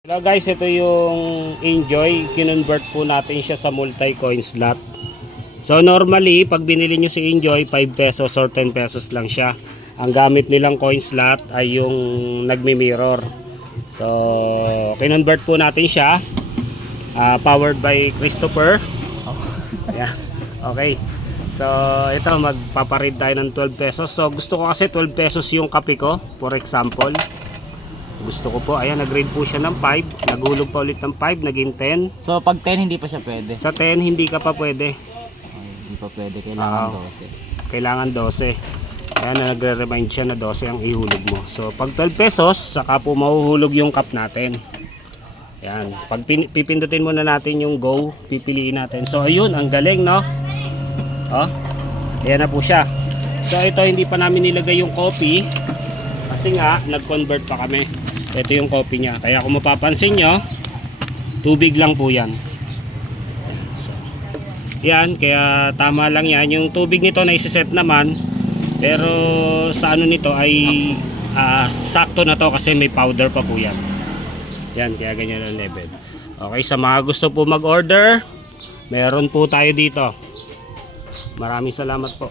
Hello guys, ito yung Enjoy. Kinonvert po natin siya sa multi-coin slot. So normally, pag binili nyo si Enjoy, 5 pesos or 10 pesos lang siya. Ang gamit nilang coin slot ay yung nagmi-mirror. So, kinonvert po natin siya. Powered by Christopher. Yeah. Okay. So, ito magpaparid tayo ng 12 pesos. So, gusto ko kasi 12 pesos yung kape ko, for example. Gusto ko po, ayan, nag-grade po siya ng 5. Naghulog pa ulit ng 5, naging 10. So pag 10 hindi pa siya pwede? Sa 10, hindi ka pa pwede. Ay, hindi pa pwede, kailangan 12. Kailangan 12. Ayan, nagre-remind siya na 12 ang ihulog mo. So pag 12 pesos, saka po mahuhulog yung cup natin. Ayan, pag pipindutin muna natin yung go, pipiliin natin. So ayun, ang galing, no? Oh, ayan na po siya. So ito, hindi pa namin nilagay yung coffee. Kasi nga, nag-convert pa kami. Ito yung coffee niya. Kaya kung mapapansin nyo, tubig lang po yan. So, yan, kaya tama lang yan. Yung tubig nito na isiset naman. Pero sa ano nito ay sakto na to kasi may powder pa po yan. Yan, kaya ganyan ang level. Okay, sa mga gusto po mag-order, meron po tayo dito. Maraming salamat po.